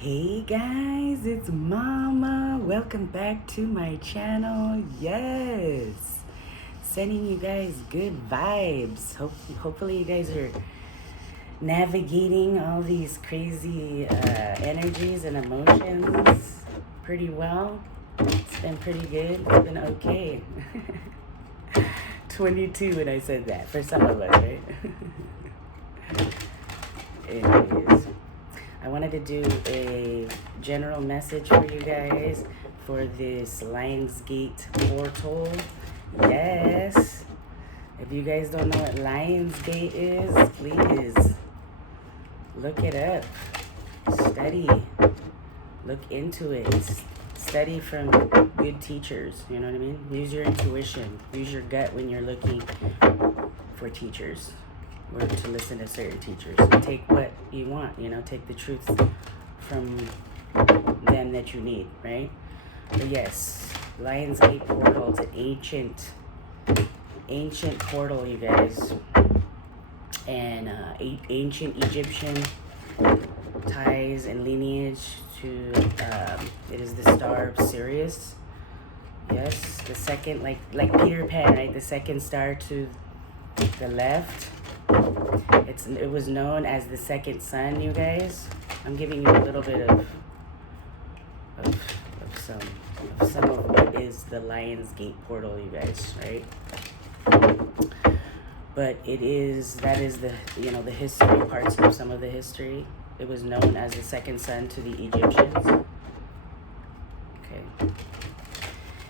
Hey guys, it's Mama. Welcome back to my channel. Yes, sending you guys good vibes. Hopefully you guys are navigating all these crazy energies and emotions pretty well. It's been pretty good. It's been okay. 22 when I said that for some of us, right? Anyways, I wanted to do a general message for you guys for this Lionsgate portal. Yes. If you guys don't know what Lionsgate is, please look it up. Study. Look into it. Study from good teachers. You know what I mean? Use your intuition. Use your gut when you're looking for teachers. Or to listen to certain teachers. Take what you want, take the truth from them that you need, right? But yes, Lionsgate portal is an ancient portal, you guys. And ancient Egyptian ties and lineage to, it is the star of Sirius. Yes, the second, like Peter Pan, right? The second star to the left. It was known as the second sun, you guys. I'm giving you a little bit of some of what is the Lionsgate portal, you guys, right? But that is the the history, parts of some of the history. It was known as the second sun to the Egyptians. Okay.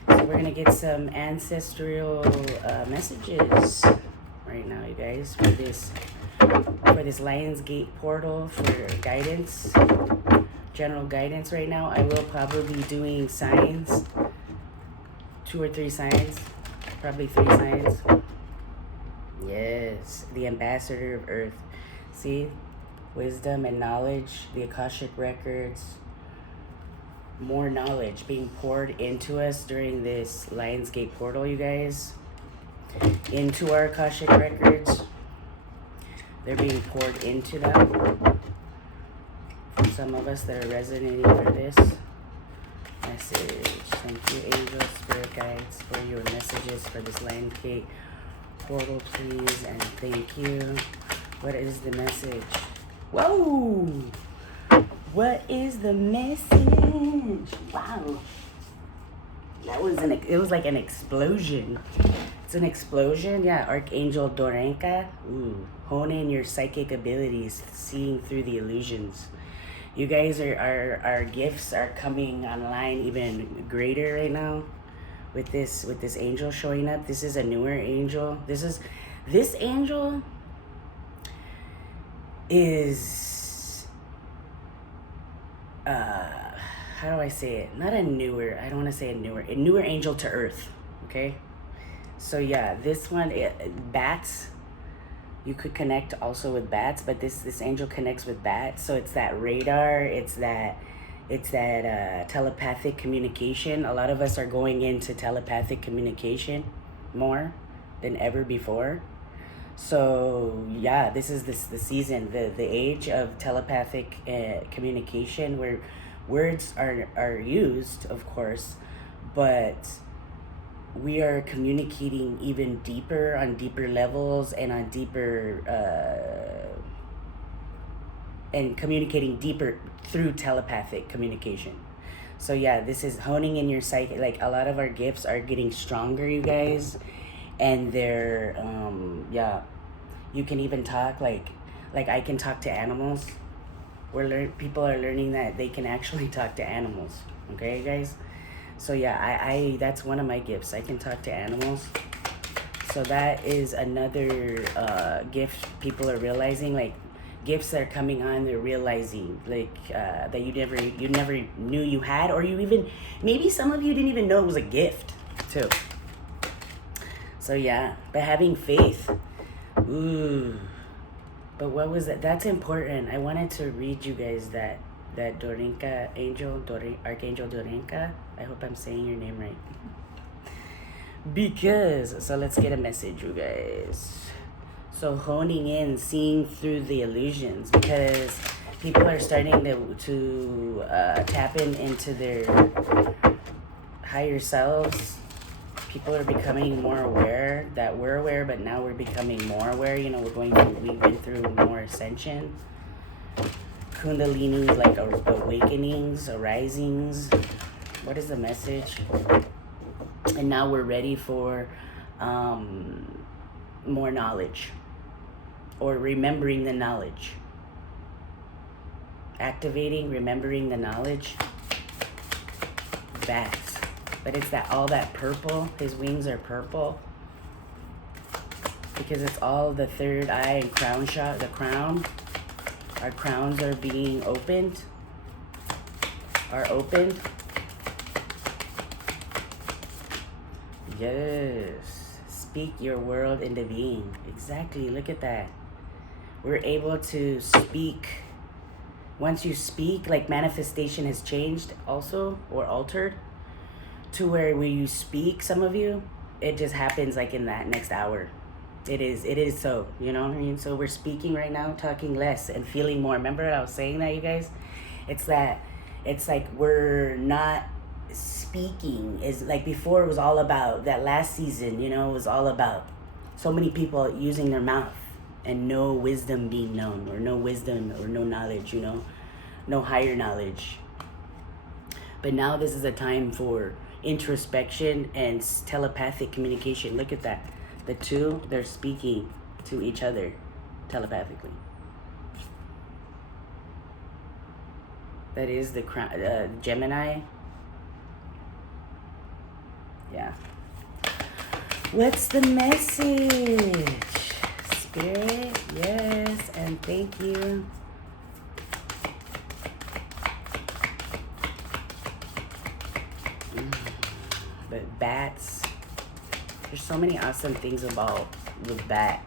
So we're gonna get some ancestral messages right now, you guys, for this Lionsgate portal for guidance, general guidance. Right now I will probably be doing signs, 2 or 3 signs, probably 3 signs. Yes, the ambassador of earth. See, wisdom and knowledge, the Akashic records, more knowledge being poured into us during this Lionsgate portal, you guys, into our Akashic records. They're being poured into them. For some of us that are resonating for this message. Thank you, angels, spirit guides, for your messages for this Lionsgate portal, please, and thank you. What is the message? Whoa! What is the message? Wow. It was like an explosion. It's an explosion. Yeah, Archangel Dorenka. Ooh, hone in your psychic abilities, seeing through the illusions. You guys our gifts are coming online even greater right now with this angel showing up. This is a newer angel. This angel is how do I say it? Not a newer, I don't want to say a newer angel to earth, okay? So yeah, this one, bats, you could connect also with bats, but this angel connects with bats. So it's that radar, it's that telepathic communication. A lot of us are going into telepathic communication more than ever before. So yeah, this is the season, the age of telepathic communication, where words are used, of course, but we are communicating even deeper, on deeper levels, and on deeper and communicating deeper through telepathic communication. So yeah, this is honing in your psyche. Like, a lot of our gifts are getting stronger, you guys, and they're yeah, you can even talk, like I can talk to animals. People are learning that they can actually talk to animals, okay, guys? So yeah, I that's one of my gifts. I can talk to animals. So that is another gift people are realizing, like gifts that are coming on, they're realizing, like that you never knew you had, or you even, maybe some of you didn't even know it was a gift too. So yeah, but having faith. Ooh. But what was that? That's important. I wanted to read you guys that Dorenka Archangel Dorenka. I hope I'm saying your name right. So let's get a message, you guys. So honing in, seeing through the illusions, because People are starting to tap into their higher selves. People are becoming more aware that we're aware, but now we're becoming more aware. You know, we've been through more ascension, kundalini, like awakenings, arisings. What is the message? And now we're ready for more knowledge, or remembering the knowledge. Activating, remembering the knowledge. Bats. But it's all that purple. His wings are purple. Because it's all the third eye and crown shot, the crown. Our crowns are being opened. Are opened. Yes. Speak your world into being. Exactly. Look at that. We're able to speak. Once you speak, like manifestation has changed also, or altered, to where when you speak, some of you, it just happens like in that next hour. It is so, you know what I mean? So we're speaking right now, talking less and feeling more. Remember I was saying that, you guys? It's like we're not speaking. Is like before, it was all about that last season, you know, it was all about so many people using their mouth and no wisdom being known, or no wisdom or no knowledge, you know, no higher knowledge. But now this is a time for introspection and telepathic communication. Look at that. The two, they're speaking to each other telepathically. That is the Gemini. Yeah. What's the message? Spirit, yes, and thank you. But bats, there's so many awesome things about with bat.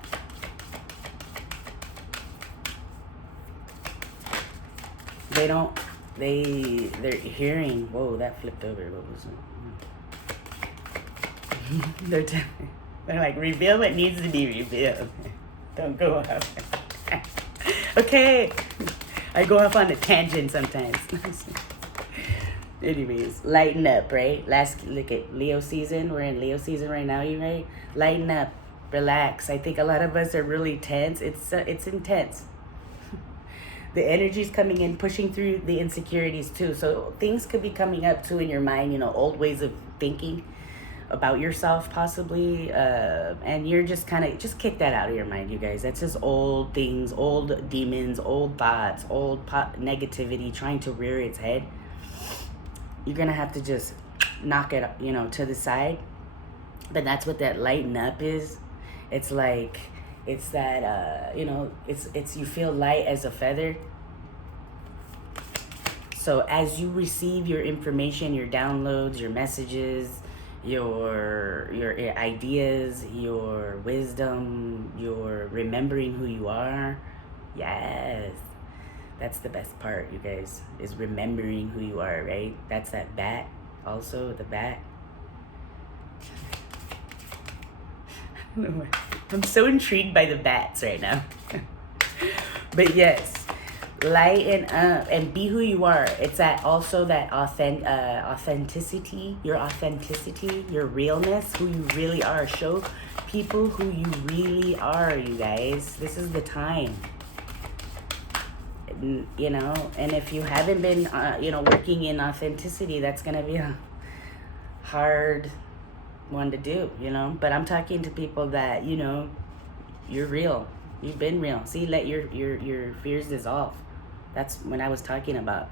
They're hearing. Whoa, that flipped over. What was it? They're like, reveal what needs to be revealed. Don't go off. Okay. I go off on a tangent sometimes. Anyways, lighten up, right? Look at Leo season. We're in Leo season right now, you right? Lighten up. Relax. I think a lot of us are really tense. It's intense. The energy's coming in, pushing through the insecurities too. So things could be coming up too in your mind, you know, old ways of thinking about yourself possibly, and you're just kind of just kick that out of your mind, you guys. That's just old things, old demons, old thoughts, old negativity trying to rear its head. You're gonna have to just knock it, you know, to the side. But that's what that lighten up is. It's like, it's that you know, it's you feel light as a feather. So as you receive your information, your downloads, your messages, your ideas, your wisdom, your remembering who you are. Yes, that's the best part, you guys, is remembering who you are, right? That's that bat, also the bat. I don't know. I'm so intrigued by the bats right now. But yes, lighten up and be who you are. It's that also that authenticity, your realness, who you really are. Show people who you really are, you guys. This is the time. You know, and if you haven't been, you know, working in authenticity, that's going to be a hard one to do, you know. But I'm talking to people that, you know, you're real. You've been real. See, let your fears dissolve. That's when I was talking about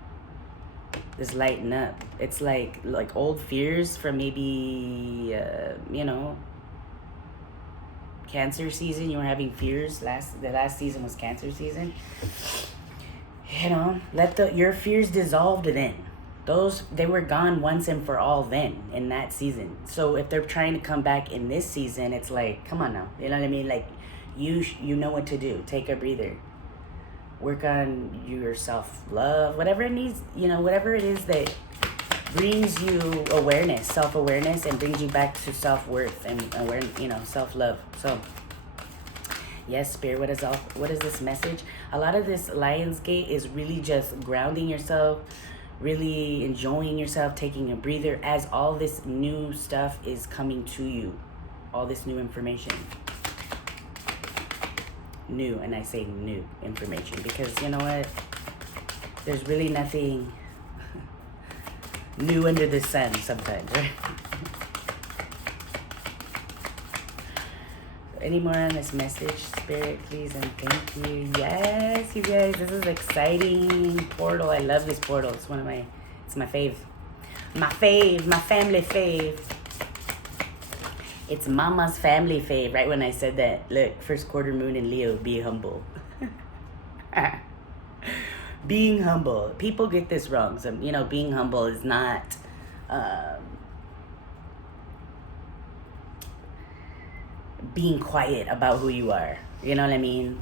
this lighten up. It's like old fears from maybe, you know, Cancer season. You were having fears. The last season was Cancer season. You know, let your fears dissolve then. They were gone once and for all then, in that season. So if they're trying to come back in this season, it's like, come on now. You know what I mean? Like, you know what to do. Take a breather. Work on your self-love, whatever it needs, you know, whatever it is that brings you awareness, self-awareness, and brings you back to self-worth and awareness, you know, self-love. So, Yes, Spirit, what is this message? A lot of this Lionsgate is really just grounding yourself, really enjoying yourself, taking a breather as all this new stuff is coming to you. All this new information. New, and I say new information because you know what? There's really nothing new under the sun sometimes, right? Any more on this message, Spirit, please, and thank you. Yes, you guys, this is exciting portal. I love this portal. It's it's my fave. My family fave. It's Mama's family fave. Right when I said that, look, first quarter moon in Leo, be humble. Being humble. People get this wrong. So, being humble is not... being quiet about who you are, you know what I mean?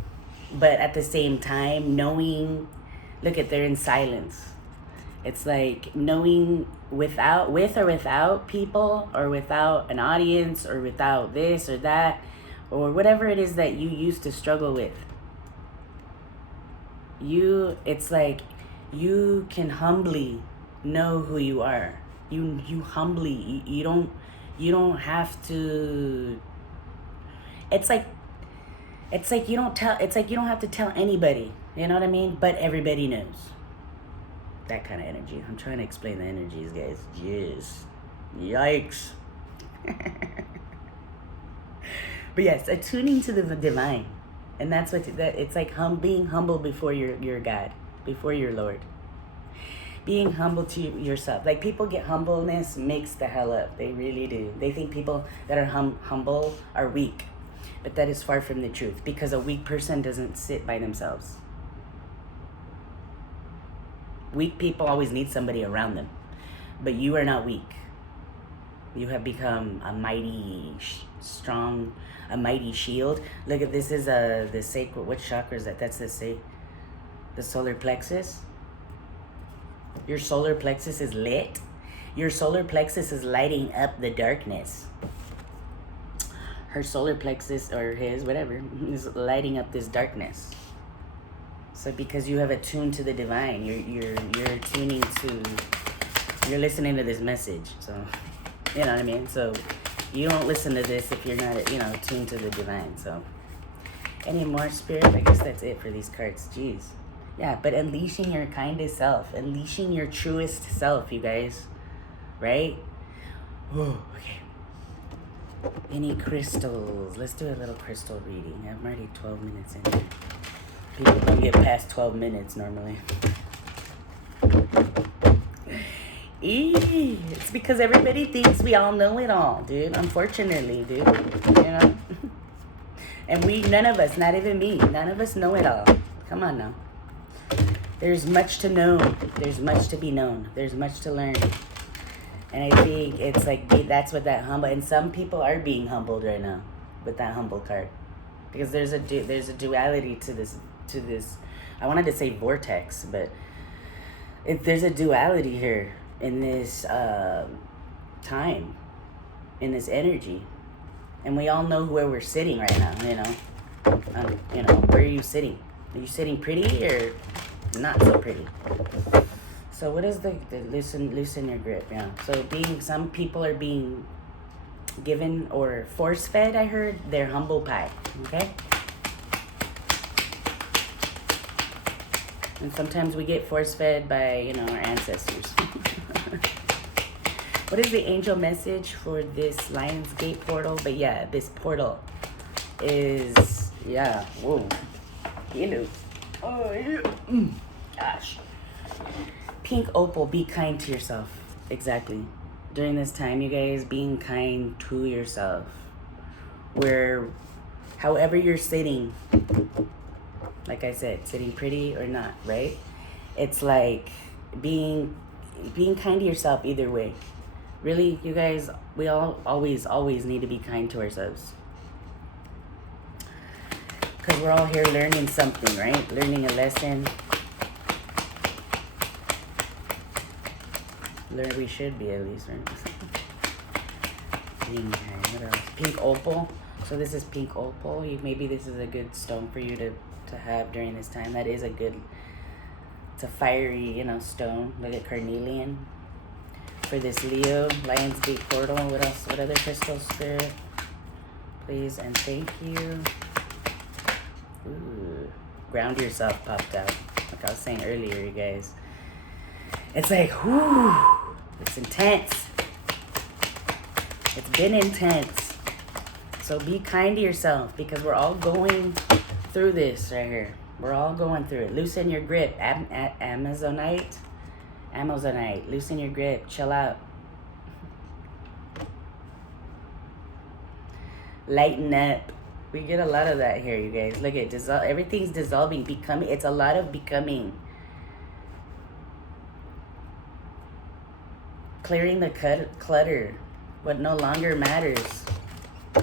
But at the same time, knowing, they're in silence. It's like knowing with or without people, or without an audience, or without this or that, or whatever it is that you used to struggle with. It's like you can humbly know who you are. You humbly, you don't have to... It's like you don't have to tell anybody, you know what I mean? But everybody knows. That kind of energy. I'm trying to explain the energies, guys. Yes. Yikes. But yes, attuning to the divine. And that's it's like being humble before your God, before your Lord. Being humble to yourself. Like, people get humbleness mixed the hell up. They really do. They think people that are humble are weak. But that is far from the truth, because a weak person doesn't sit by themselves. Weak people always need somebody around them. But you are not weak. You have become a mighty, strong, a mighty shield. Look at this is the sacred, what chakra is that? That's the solar plexus. Your solar plexus is lit. Your solar plexus is lighting up the darkness. Her solar plexus, or his, whatever, is lighting up this darkness. So because you have attuned to the divine, you're tuning to, you're listening to this message. So, you know what I mean? So you don't listen to this if you're not, tuned to the divine. So any more, Spirit? I guess that's it for these cards. Jeez. Yeah, but unleashing your kindest self, unleashing your truest self, you guys. Right? Oh, okay. Any crystals? Let's do a little crystal reading. I'm already 12 minutes in here. People don't get past 12 minutes normally. It's because everybody thinks we all know it all, dude. Unfortunately, dude. And none of us, not even me, none of us know it all. Come on now. There's much to know. There's much to be known. There's much to learn. And I think it's like, that's what that humble, and some people are being humbled right now with that humble card, because there's a duality to this. I wanted to say vortex, but there's a duality here in this time, in this energy, and we all know where we're sitting right now. Where are you sitting? Are you sitting pretty or not so pretty? So what is the loosen your grip? Yeah. So some people are being given or force fed, I heard, their humble pie. Okay. And sometimes we get force fed by, our ancestors. What is the angel message for this Lionsgate portal? But yeah, this portal is, whoa. Hello. Oh, yeah. Gosh. Pink opal, be kind to yourself. Exactly. During this time, you guys, being kind to yourself. However you're sitting, like I said, sitting pretty or not, right? It's like being kind to yourself either way. Really, you guys, we all always need to be kind to ourselves. Because we're all here learning something, right? Learning a lesson. We should be, at least, right? What else? Pink opal. So this is pink opal. Maybe this is a good stone for you to have during this time. That is a good, it's a fiery, stone. Look at carnelian. For this Leo, Lionsgate portal. What else? What other crystal, Spirit? Please and thank you. Ooh. Ground yourself popped out. Like I was saying earlier, you guys. It's like, whoo. It's intense. It's been intense. So be kind to yourself because we're all going through this right here. We're all going through it. Loosen your grip. Amazonite. Loosen your grip. Chill out. Lighten up. We get a lot of that here, you guys. Look at everything's dissolving, becoming. It's a lot of becoming. Clearing the clutter. What no longer matters.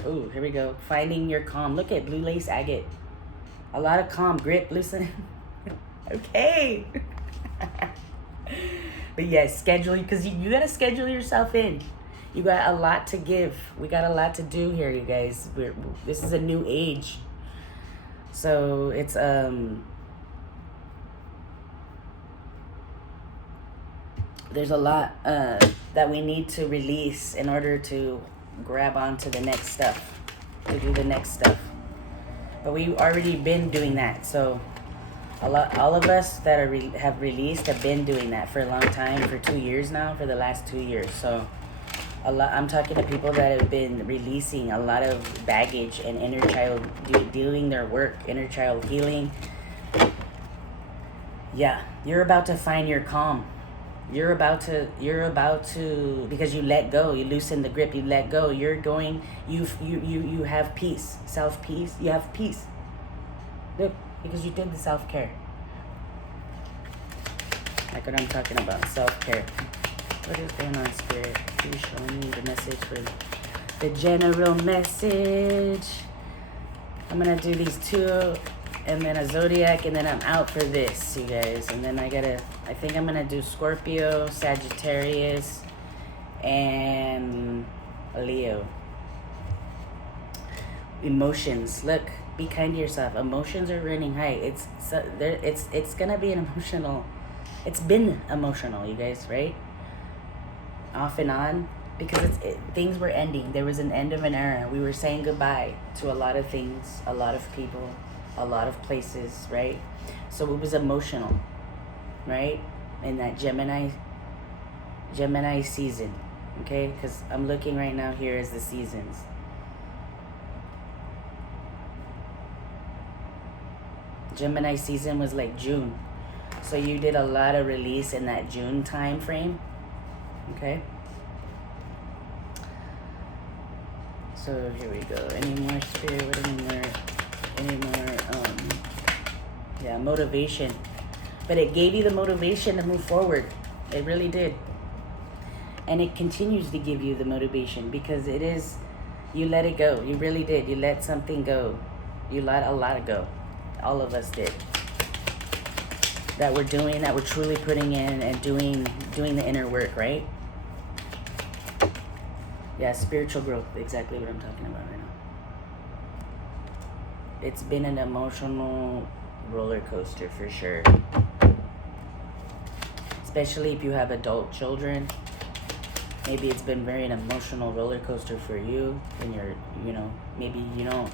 Ooh, here we go. Finding your calm. Look at blue lace agate. A lot of calm. Grip. Loosen. Okay. But yes, schedule, because you got to schedule yourself in. You got a lot to give. We got a lot to do here, you guys. This is a new age. So it's there's a lot that we need to release in order to grab onto the next stuff, to do the next stuff. But we've already been doing that. So all of us that have released have been doing that for a long time, for 2 years now, for the last 2 years. So I'm talking to people that have been releasing a lot of baggage and inner child, doing their work, inner child healing. Yeah, you're about to find your calm. You're about to, because you let go, you loosen the grip, you let go. You have peace, self-peace. You have peace. Look, because you did the self-care. Like what I'm talking about, self-care. What is going on, Spirit? Please show me the message for the general message. I'm going to do these two and then a zodiac and then I'm out for this, you guys. And then I think I'm going to do Scorpio, Sagittarius, and Leo. Emotions. Look, be kind to yourself. Emotions are running high. It's going to be an emotional. It's been emotional, you guys, right? Off and on, because things were ending. There was an end of an era. We were saying goodbye to a lot of things, a lot of people, a lot of places, right? So it was emotional, right? In that Gemini season, okay? Because I'm looking right now here as the seasons. Gemini season was like June. So you did a lot of release in that June time frame. Okay. So here we go. Any more spirit? Any more motivation. But it gave you the motivation to move forward. It really did. And it continues to give you the motivation because you let it go. You really did. You let something go. You let a lot go. All of us did. That we're truly putting in and doing the inner work, right? Yeah, spiritual growth, exactly what I'm talking about right now. It's been an emotional roller coaster for sure. Especially if you have adult children. Maybe it's been very an emotional roller coaster for you and maybe you don't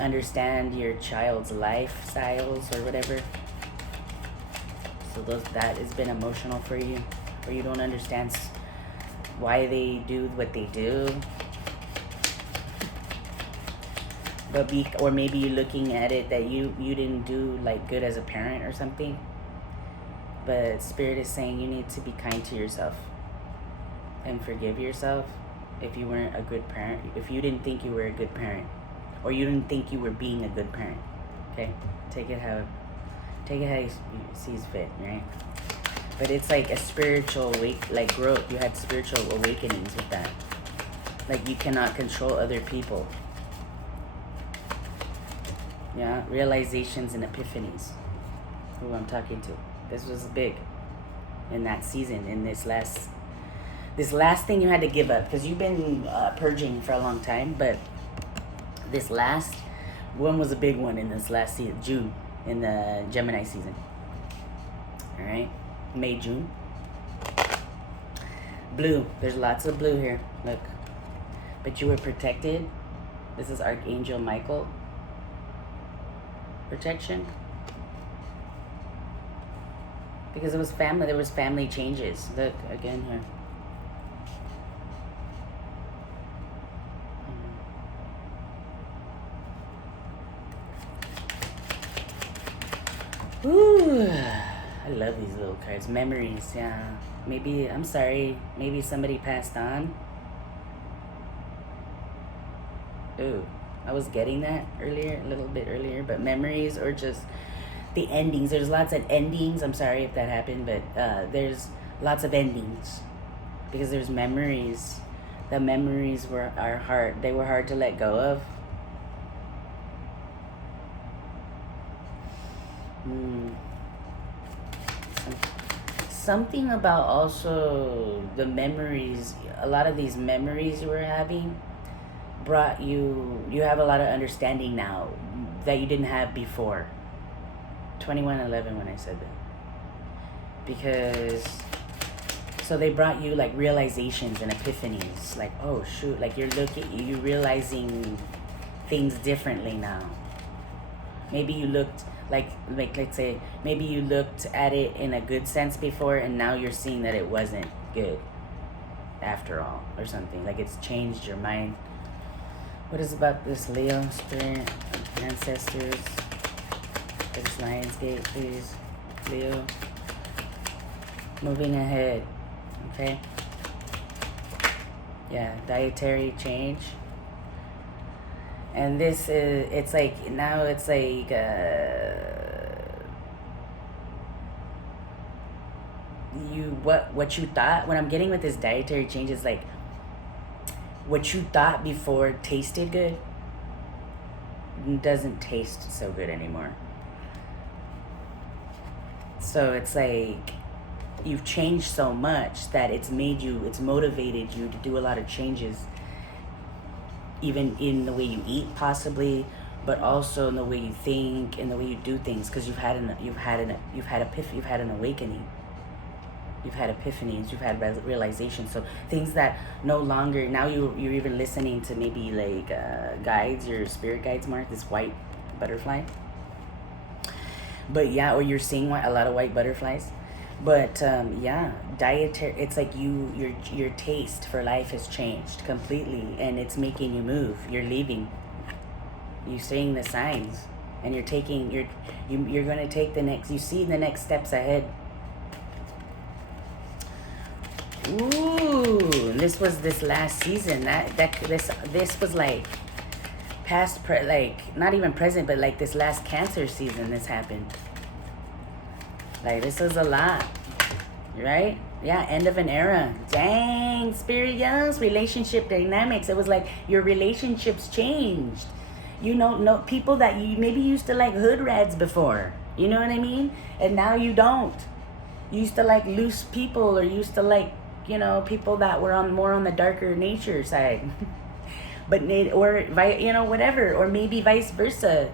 understand your child's lifestyles or whatever. So that has been emotional for you, or you don't understand why they do what they do. Or maybe you're looking at it that you didn't do like good as a parent or something. But Spirit is saying you need to be kind to yourself and forgive yourself if you weren't a good parent, if you didn't think you were a good parent, or you didn't think you were being a good parent. Okay, take it how you sees fit, right? But it's like a spiritual growth. You had spiritual awakenings with that. Like you cannot control other people. Yeah, realizations and epiphanies. Who I'm talking to. This was big in that season. In this last thing you had to give up because you've been purging for a long time, but This last one was a big one in this last season, June, in the Gemini season. All right, May, June. Blue. There's lots of blue here. Look. But you were protected. This is Archangel Michael. Protection. Because it was family. There was family changes. Look, again here. Ooh, I love these little cards. Memories, yeah. Maybe, I'm sorry, maybe somebody passed on. Ooh, I was getting that earlier, a little bit earlier, but memories or just the endings. There's lots of endings. I'm sorry if that happened, but there's lots of endings because there's memories. The memories are hard. They were hard to let go of. Something about also the memories, a lot of these memories you were having brought you have a lot of understanding now that you didn't have before. 2111 when I said that. Because, so they brought you like realizations and epiphanies. Like, oh shoot, like you're realizing things differently now. Maybe you looked like let's say maybe you looked at it in a good sense before and now you're seeing that it wasn't good after all or something. Like it's changed your mind. What is about this Leo spirit, ancestors? This Lionsgate, please. Leo. Moving ahead. Okay. Yeah, dietary change. And this is, it's like, now it's like, what you thought, what I'm getting with this dietary change is like, what you thought before tasted good doesn't taste so good anymore. So it's like, you've changed so much that it's motivated you to do a lot of changes, even in the way you eat possibly, but also in the way you think and the way you do things, because you've had an awakening. You've had epiphanies, you've had realizations. So things that no longer, now you're even listening to maybe like guides, your spirit guides more, this white butterfly. But yeah, or you're seeing a lot of white butterflies. But yeah, dietary, it's like your taste for life has changed completely, and it's making you move. You're leaving. You're seeing the signs, and you're going to take the next, you see the next steps ahead. Ooh, this was this last season. This was like past, like not even present, but like this last Cancer season. This happened. Like this was a lot, right? Yeah, end of an era. Dang, spirit, yes, relationship dynamics. It was like your relationships changed. You know, people that you maybe used to like hood rats before. You know what I mean? And now you don't. You used to like loose people, or used to like, you know, people that were more on the darker nature side. But or you know, whatever, or maybe vice versa.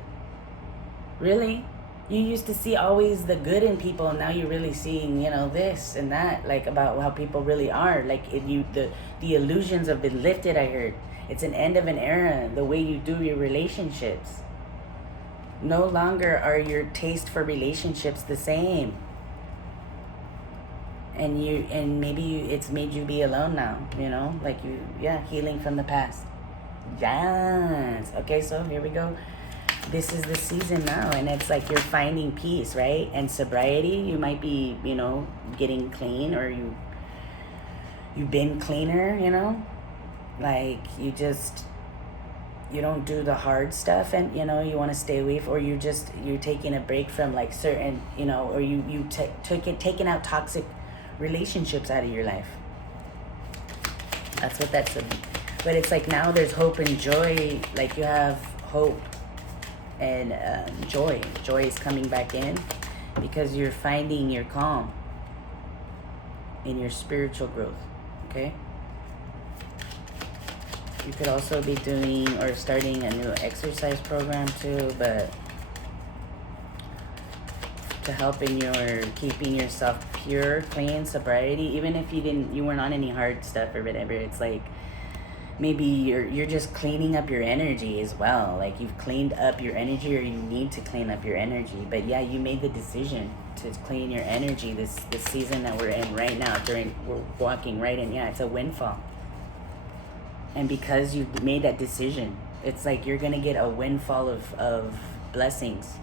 Really? You used to see always the good in people, and now you're really seeing, you know, this and that, like about how people really are. Like the illusions have been lifted, I heard. It's an end of an era, the way you do your relationships. No longer are your taste for relationships the same. And maybe it's made you be alone now, you know, like healing from the past. Yes. Okay, so here we go. This is the season now, and it's like you're finding peace, right? And sobriety. You might be, you know, getting clean, or you've been cleaner, you know, like you don't do the hard stuff, and you know you want to stay away from, or you're taking a break from like certain, you know, or taking out toxic relationships out of your life. That's what that's about. But it's like now there's hope and joy. Like you have hope and joy is coming back in, because you're finding your calm in your spiritual growth. Okay, You could also be doing or starting a new exercise program too, but to help in your keeping yourself pure, clean, sobriety, even if you weren't on any hard stuff or whatever. It's like maybe you're just cleaning up your energy as well. Like you've cleaned up your energy, or you need to clean up your energy. But yeah, you made the decision to clean your energy this season that we're in right now. We're walking right in. Yeah, it's a windfall. And because you made that decision, it's like you're gonna get a windfall of blessings.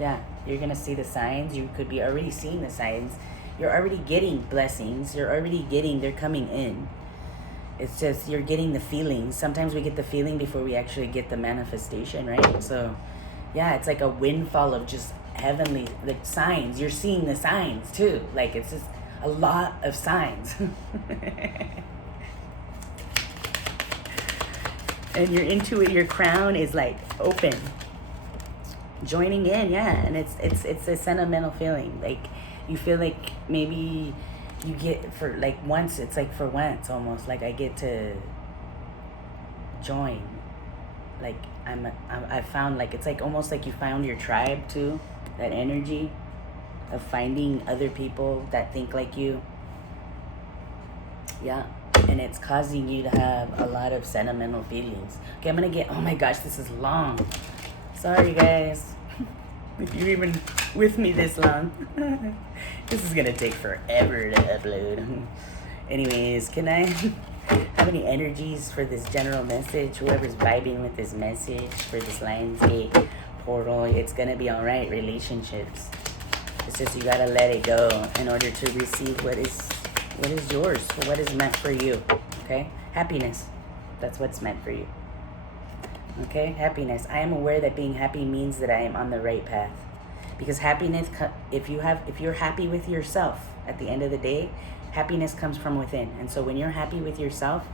Yeah, you're gonna see the signs. You could be already seeing the signs. You're already getting blessings. They're coming in. It's just you're getting the feelings. Sometimes we get the feeling before we actually get the manifestation, right? So yeah, it's like a windfall of just heavenly, the signs. You're seeing the signs too. Like it's just a lot of signs. And your your crown is like open, joining in. Yeah, and it's a sentimental feeling. Like you feel like maybe you get for like once. It's like for once almost like I get to join. Like I found, like it's like almost like you found your tribe too. That energy of finding other people that think like you. Yeah, and it's causing you to have a lot of sentimental feelings. Okay, I'm gonna get, oh my gosh, this is long. Sorry guys, if you're even with me this long. This is gonna take forever to upload. Anyways, can I have any energies for this general message? Whoever's vibing with this message for this Lionsgate portal, it's gonna be all right. Relationships. It's just you gotta let it go in order to receive what is yours, what is meant for you. Okay, happiness. That's what's meant for you. Okay, happiness. I am aware that being happy means that I am on the right path. Because happiness, if you're happy with yourself, at the end of the day, happiness comes from within. And so when you're happy with yourself,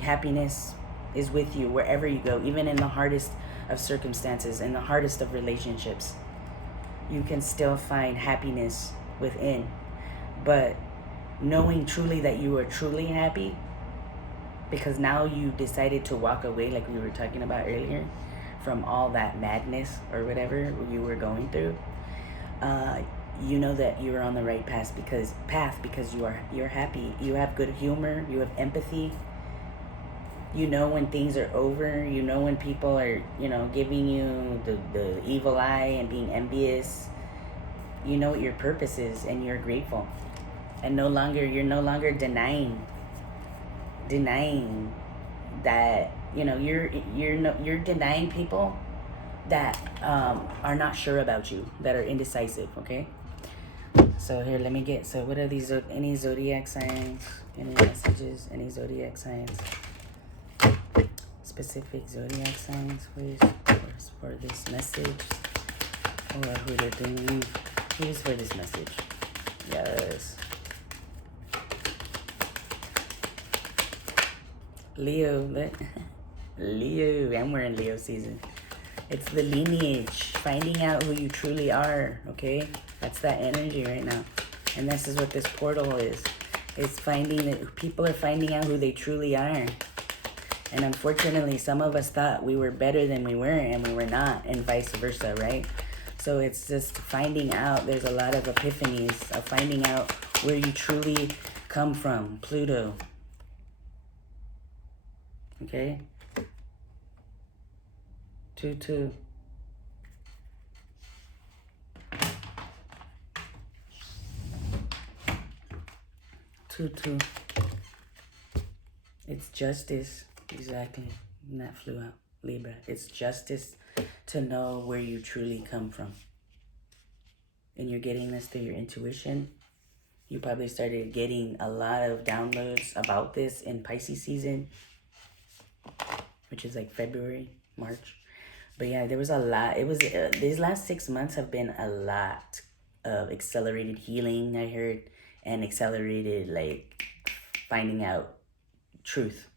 happiness is with you wherever you go, even in the hardest of circumstances, in the hardest of relationships. You can still find happiness within. But knowing truly that you are truly happy, because now you decided to walk away, like we were talking about earlier, from all that madness or whatever you were going through, you know that you are on the right path because you're happy. You have good humor. You have empathy. You know when things are over. You know when people are, giving you the evil eye and being envious. You know what your purpose is, and you're grateful. And you're no longer denying that, you're denying people that are not sure about you, that are indecisive. Okay, so here, let me get, so what are these, any zodiac signs, any messages, any zodiac signs, specific zodiac signs, please, for this message, or who they're doing, who's for this message. Yes. Leo, and we're in Leo season. It's the lineage, finding out who you truly are, okay? That's that energy right now. And this is what this portal is. It's finding that people are finding out who they truly are. And unfortunately, some of us thought we were better than we were, and we were not, and vice versa, right? So it's just finding out. There's a lot of epiphanies of finding out where you truly come from. Pluto. Okay? 2-2. It's justice. Exactly. And that flew out. Libra. It's justice to know where you truly come from. And you're getting this through your intuition. You probably started getting a lot of downloads about this in Pisces season, which is like February, March. But yeah, there was a lot. It was these last 6 months have been a lot of accelerated healing, I heard, and accelerated like finding out truth.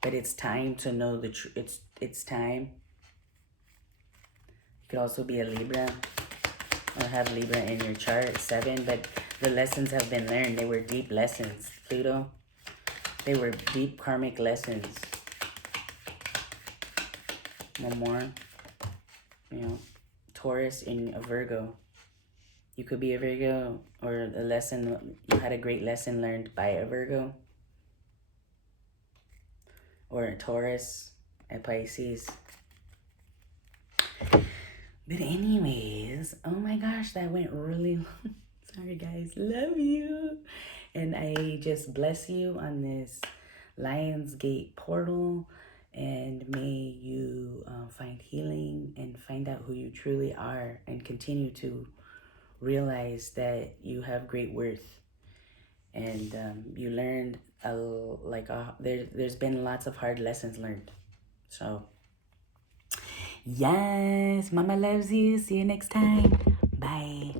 But it's time to know the truth. It's time. You could also be a Libra or have Libra in your chart, 7. But The lessons have been learned. They were deep lessons, Pluto. They were deep karmic lessons. One more. You know, Taurus in a Virgo. You could be a Virgo, or the lesson, you had a great lesson learned by a Virgo. Or a Taurus, a Pisces. But anyways, oh my gosh, that went really long. Sorry guys, love you. And I just bless you on this Lionsgate portal, and may you find healing and find out who you truly are, and continue to realize that you have great worth. And you learned there's been lots of hard lessons learned. So yes, mama loves you. See you next time. Bye.